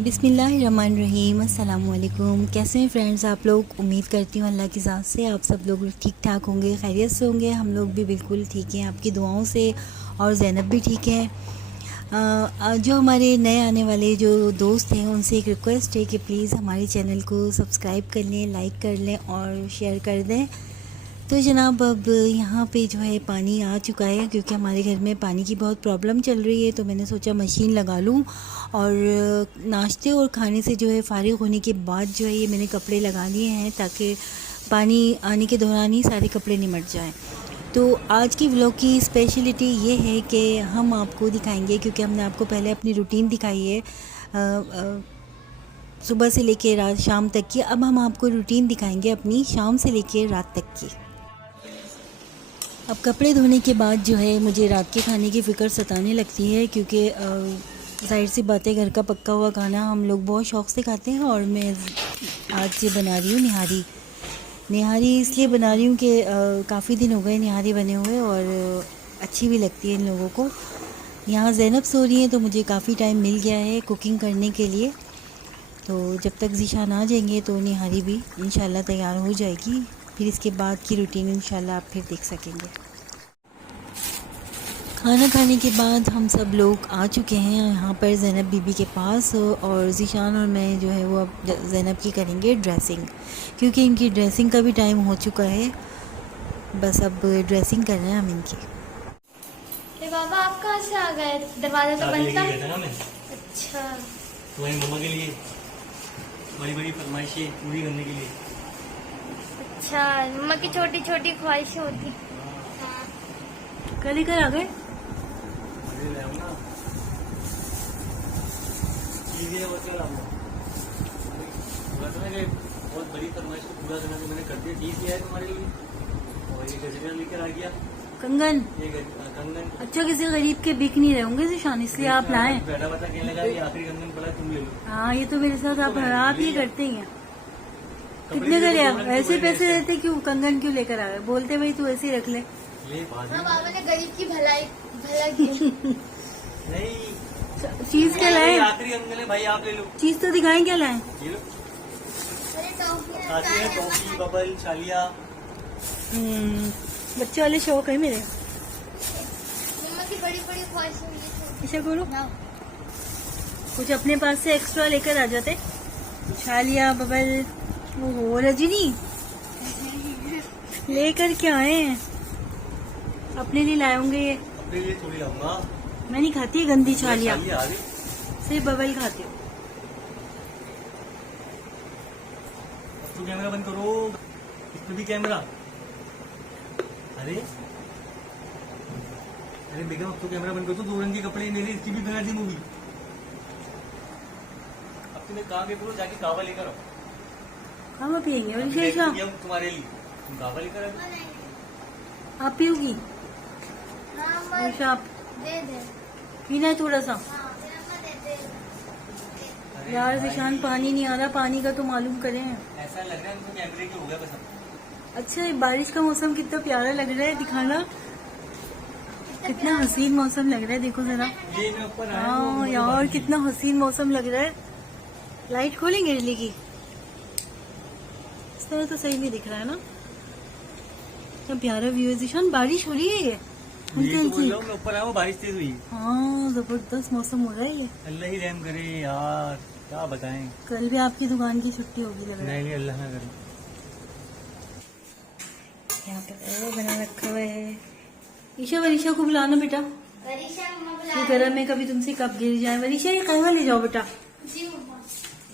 बिस्मिल्लाहिर्रहमानिर्रहीम। अस्सलामुअलैकुम। कैसे हैं फ्रेंड्स आप लोग? उम्मीद करती हूँ अल्लाह की ज़ात से आप सब लोग ठीक ठाक होंगे, खैरियत से होंगे। हम लोग भी बिल्कुल ठीक हैं आपकी दुआओं से, और ज़ैनब भी ठीक है। जो हमारे नए आने वाले जो दोस्त हैं उनसे एक रिक्वेस्ट है कि प्लीज़ हमारे चैनल को सब्सक्राइब कर लें, लाइक कर लें और शेयर कर दें। तो जनाब अब यहाँ पे जो है पानी आ चुका है, क्योंकि हमारे घर में पानी की बहुत प्रॉब्लम चल रही है। तो मैंने सोचा मशीन लगा लूँ, और नाश्ते और खाने से जो है फ़ारिग होने के बाद जो है ये मैंने कपड़े लगा लिए हैं, ताकि पानी आने के दौरान ही सारे कपड़े निमट जाएं। तो आज की व्लॉग की स्पेशलिटी ये है कि हम आपको दिखाएंगे, क्योंकि हमने आपको पहले अपनी रूटीन दिखाई है सुबह से लेकर रात शाम तक की। अब हम आपको रूटीन दिखाएंगे अपनी शाम से लेकर रात तक की। अब कपड़े धोने के बाद जो है मुझे रात के खाने की फ़िक्र सताने लगती है, क्योंकि ज़ाहिर सी बात है घर का पक्का हुआ खाना हम लोग बहुत शौक़ से खाते हैं। और मैं आज से बना रही हूँ निहारी इसलिए बना रही हूँ कि काफ़ी दिन हो गए निहारी बने हुए, और अच्छी भी लगती है इन लोगों को। यहाँ ज़ैनब सो रही है तो मुझे काफ़ी टाइम मिल गया है कुकिंग करने के लिए। तो जब तक ज़ीशान आ जाएंगे तो निहारी भी इंशाल्लाह तैयार हो जाएगी। फिर इसके बाद की रूटीन इंशाल्लाह आप फिर देख सकेंगे। खाना खाने के बाद हम सब लोग आ चुके हैं यहाँ पर ज़ैनब बीबी के पास, और ज़ीशान और मैं जो है वो अब ज़ैनब की करेंगे ड्रेसिंग, क्योंकि इनकी ड्रेसिंग का भी टाइम हो चुका है। बस अब ड्रेसिंग कर रहे हैं हम इनकी। बाबा आप कहाँ से आ गए? दरवाजा तो बंद था। अच्छा, तुम्हारी मम्मा के लिए बड़ी बड़ी फरमाइशें पूरी करने के लिए। अच्छा, मम्मा की छोटी छोटी ख्वाहिशें होती। कल लेकर आ गए। बहुत बड़ी फरमाइश को पूरा करना तो मैंने कर दिया, चीज दिया है तुम्हारे लिए। और ये गजरा लेकर आ गया, कंगन। ये कंगन। अच्छा, किसी गरीब के बिक नहीं रहे होंगे ज़ीशान, इसलिए आप लाए। बैठा बता कहने लगा ये आखिरी कंगन पड़ा, तुम ले लो। हाँ, ये तो मेरे साथ आप ही करते ही हैं। कितने का लिया? ऐसे पैसे देते क्यों? कंगन क्यों लेकर आ गए? बोलते भाई तू ऐसे ही रख ले। बाबा ने गरीब की भला की। नहीं, चीज क्या लाए? आखिरी कंगन है भाई, आप ले लो। चीज तो दिखाएं, क्या लाए? ये लो, आती है टॉफी, बबल, छालिया। बच्चे वाले शौक है मेरे। मम्मा की बड़ी बड़ी ख्वाहिशें। ऐसा करो, कुछ अपने पास से एक्स्ट्रा लेकर आ जाते। छालिया, बबल। ओहो रजनी, लेकर क्या आए हैं? अपने लिए लाए होंगे ये। अपने लिए थोड़ी लाऊंगा, मैं नहीं खाती गंदी छालिया, आ गई। सिर्फ बबल खाती हूँ। तो कैमरा बंद करो, इसमें भी कैमरा। अरे अरे बेगम, अब तो कैमरा बंद करो। तो 2 रंग के कपड़े मेरे, इसकी भी बना दी मूवी। अब तुम्हें कहा के बोलो जाके कावा लेकर आओ। हम पियेंगे और तुम्हारे लिए तुम कावा लेकर आओ। आप पियोगी? हाँ, आप दे दे। पीना है थोड़ा सा? हाँ, दे दे। यार ज़ीशान, पानी नहीं आ रहा, पानी का तो मालूम करें। ऐसा लग रहा है उनको कैमरे के हो गया बस अब। अच्छा, ये बारिश का मौसम कितना प्यारा लग रहा है, दिखाना। कितना हसीन मौसम लग रहा है, देखो जरा। ये मैं ऊपर आया हाँ हूँ, यार, कितना हसीन मौसम लग रहा है। लाइट खोलेंगे बिजली की? इस तरह तो सही नहीं दिख रहा है ना। क्या प्यारा व्यू है ज़ीशान, बारिश हो रही है ये ये तो बोल रहा हूँ, मैं ऊपर आया हूँ, बारिश तेज हुई। हाँ, जबरदस्त मौसम हो रहा है ये। अल्लाह ही रहम करे यार, क्या बताएं। कल भी आपकी दुकान की छुट्टी होगी लग रहा है। नहीं अल्लाह ना करे। यहाँ पर बना रखा हुआ है। ईशा, वरीशा को बुलाना बेटा। वरीशा मम्मा ये बुला। गरम में कभी तुमसे कब गिर जाए। वरीशा, ये कहवा ले जाओ बेटा। जी मम्मा।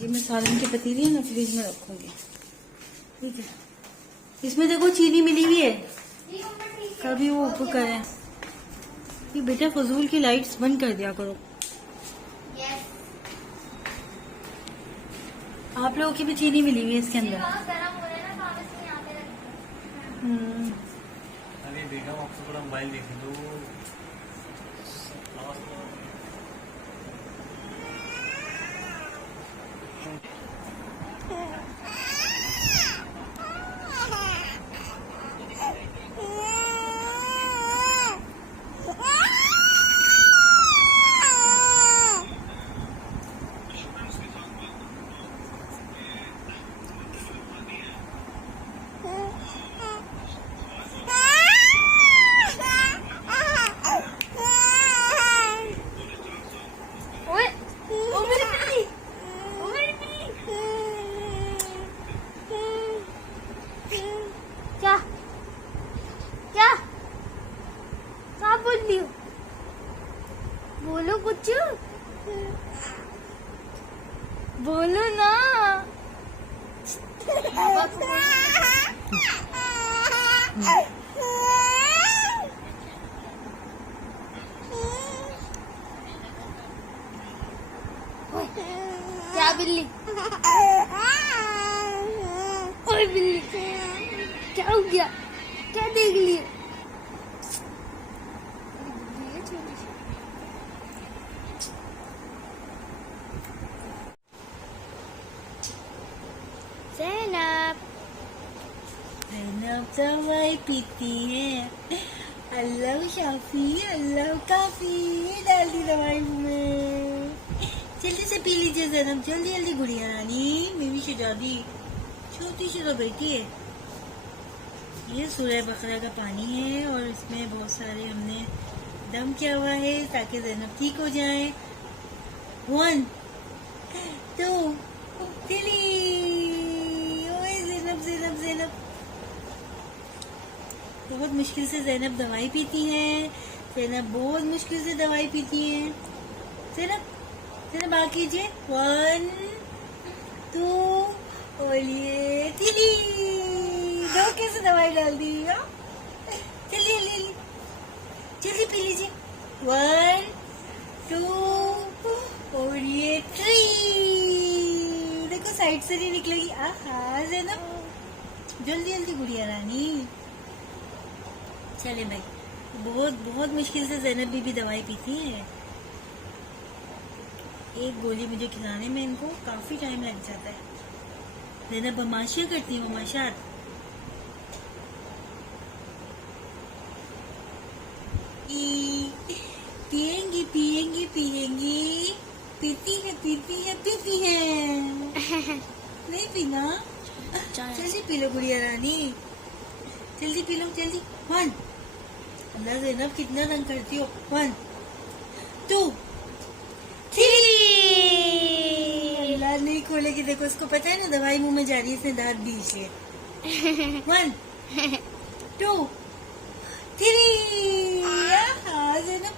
ये मैं सालन की पतीली है ना, फ्रिज में रखूंगी, ठीक है। इसमें देखो चीनी मिली हुई है, कभी वो ऊपर करें। ये बेटा फजूल की लाइट्स बंद कर दिया करो। आप लोगों की भी चीनी मिली हुई है इसके अंदर। अरे बेटा आपसे थोड़ा मोबाइल देख लो। बोलो कुछ, बोलो ना। क्या बिल्ली? ओए बिल्ली, क्या हो गया? क्या देख लिए? ज़ैनब दवाई पीती है। अल्लाह शाफी अल्लाह काफी, डाल दी दवाई में। जल्दी से पी लीजिए ज़ैनब, जल्दी जल्दी गुड़िया रानी, मेरी शहजादी, छोटी सी तो बेटी है। ये सूरह बकरा का पानी है और इसमें बहुत सारे हमने दम किया हुआ है ताकि ज़ैनब ठीक हो जाए। 1 2 3। ज़ैनब ज़ैनब बहुत मुश्किल से ज़ैनब दवाई पीती है। ज़ैनब बहुत मुश्किल से दवाई पीती है। ज़ैनब ज़ैनब आ कीजिए। 1 2 और ये 3। दो कैसे दवाई डाल दी? चलिए ले ली, जल्दी पी लीजिए। 1 2 और ये 3। देखो साइड से नहीं निकलेगी। आहा ज़ैनब, जल्दी जल्दी गुड़िया रानी। चले भाई, बहुत बहुत मुश्किल से ज़ैनब भी दवाई पीती है। एक गोली मुझे खिलाने में इनको काफी टाइम लग जाता है। ज़ैनब बदमाशियाँ करती है, बदमाशात। पिएंगी पिएंगी पिएंगी, पीती है पीती है पीती है। नहीं पीना? जल्दी पी लो गुड़िया रानी, जल्दी पी लो जल्दी। 1 अल्लाह ज़ैनब कितना तंग करती हो। 1 2 3। अल्लाह नहीं खोलेगी, देखो उसको पता है ना दवाई मुंह में जा रही है, इसने दांत भी इसलिए। 1 2 3। हाँ ज़ैनब,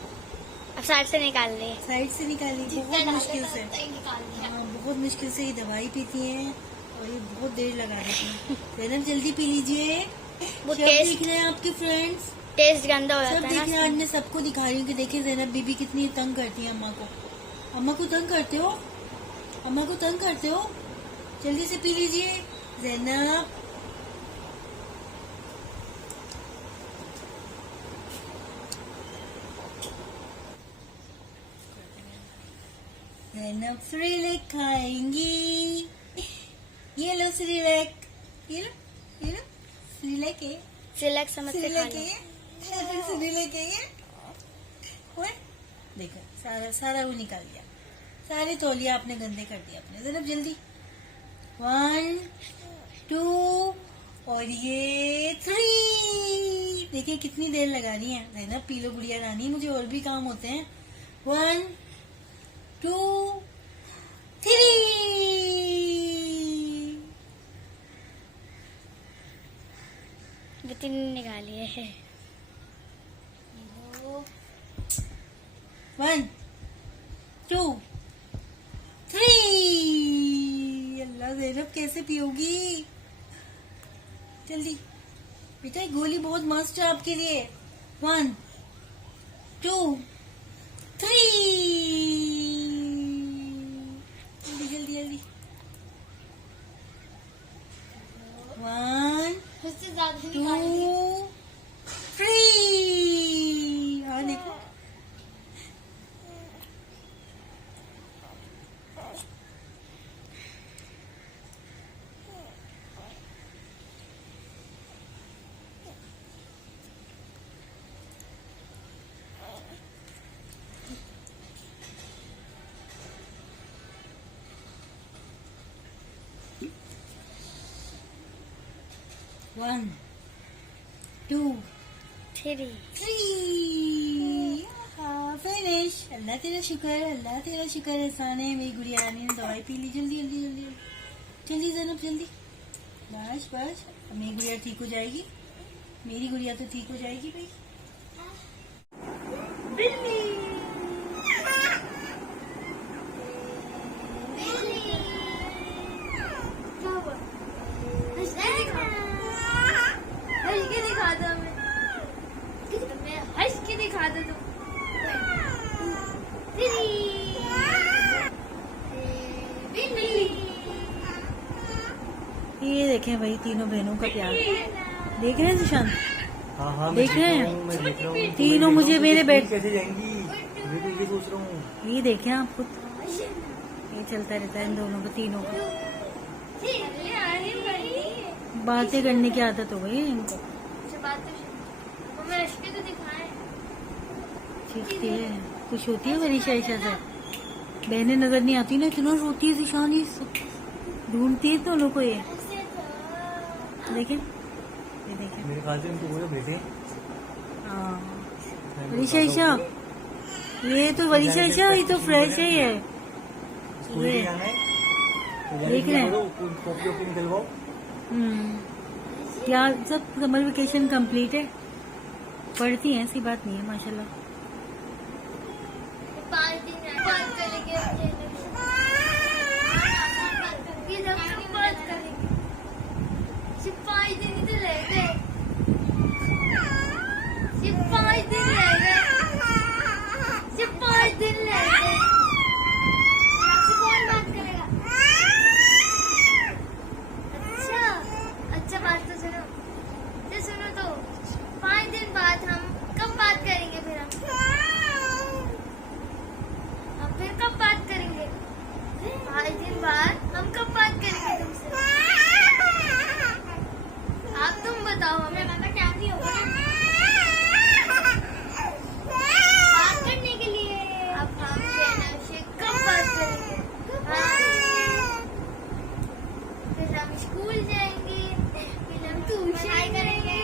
अब साइड से निकाल ले, साइड से निकाली, बहुत मुश्किल से। हाँ बहुत मुश्किल से ये दवाई पीती हैं और ये बहुत देर लगा देती हैं। ज़ैनब जल्दी पी लीजिए। वो सब टेस्ट देख रहे हैं आपके फ्रेंड्स, टेस्ट गंदा हो सब जाता देख है रहे हैं। ना। आज मैं सबको दिखा रही हूँ कि देखिए ज़ैनब बीबी कितनी तंग करती है अम्मा को। अम्मा को तंग करते हो, अम्मा को तंग करते हो। जल्दी से पी लीजिए ज़ैनब। ज़ैनब सिरिलैक खाएंगी। ये लो सिरिलैक, ये लो सिरिलैक है, सिलेक्ट समझ से खा सिरिलैक लो। है, सिरिलैक है ये। ओए देखो सारा सारा वो निकाल दिया, सारे तौलिया आपने गंदे कर दिए अपने। ज़ैनब जल्दी। 1 2 और ये 3। देखिए कितनी देर लगा रही है। ज़ैनब पी लो गुड़िया रानी, मुझे और भी काम होते हैं। 1 2 3। तीन निकालिए है। 1 2 3। अल्लाह ज़ैनब कैसे पियोगी? जल्दी बेटा ये गोली बहुत मस्त है आपके लिए। 1 2 3 जल्दी जल्दी जल्दी। 1 उससे ज्यादा 2 निकालिए। 3। हाँ देखो। One, 2, 3 three। फिनिश। अल्लाह तेरा शुक्र, अल्लाह तेरा शुक्र। एहसान है मेरी गुड़िया रानी ने दवाई पी ली। जल्दी जल्दी जल्दी जल्दी ज़ैनब जल्दी। बस बस अब मेरी गुड़िया ठीक हो जाएगी। मेरी गुड़िया तो ठीक हो जाएगी भाई। बिल्ली हंस के दिखा दो हमें। मैं हंस के दिखा दो तुम। ये देखें भाई तीनों बहनों का प्यार। देख रहे हैं सुशांत? हाँ हाँ देख रहे हैं? मैं देख रहा हूँ। तीनों मुझे मेरे बेड कैसे जाएंगी, मैं तो ये सोच रहा हूँ। ये देखें आप खुद, ये चलता रहता है इन दोनों को, तीनों को। बातें करने की आदत हो गई है इनको। सीखती है, कुछ होती है वरीशा ईशा से। बहनें नजर नहीं आती ना, इतना रोती है जिशानी, ढूंढती है दोनों को। ये देखें, ये देखें। मेरे ख्याल से इनको बोलो बेटे। हाँ वरीशा ईशा, ये तो वरीशा ईशा, ये तो फ्रेश है ये। स्कूल ये भी जाना है तो देख रहे हैं। कॉपी वॉपी निकलवाओ। यार सब समर वेकेशन कंप्लीट है, पढ़ती हैं, ऐसी बात नहीं है माशाल्लाह। 5 दिन बात करेंगे, बात करेंगे। सिर्फ 5 दिन ही तो रह गए, सिर्फ 5 दिन रह गए, सिर्फ 5 दिन रह गए। आपसे कौन बात करेगा? अच्छा अच्छा, बात तो सुनो, तो सुनो तो 5 दिन बाद हम कब बात करेंगे? फिर कब बात करेंगे? 5 दिन बाद हम कब बात करेंगे तुमसे? आप तुम बताओ हमें। क्या नहीं होगा बात करने के लिए? अब हम से कब बात करेंगे? फिर हम स्कूल जाएंगे, फिर हम ट्यूशन करेंगे,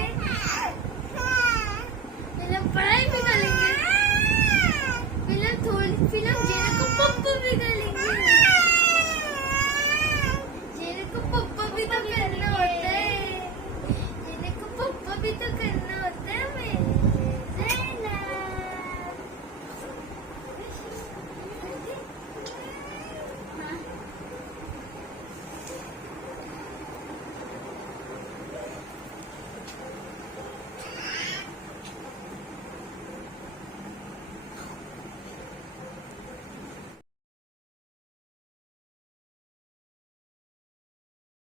फिर हम पढ़ाई भी करेंगे, फिर हम जेने को पप्पा भी करेंगे। जेने को पप्पा भी तो करना होता है, जेने को पप्पा भी तो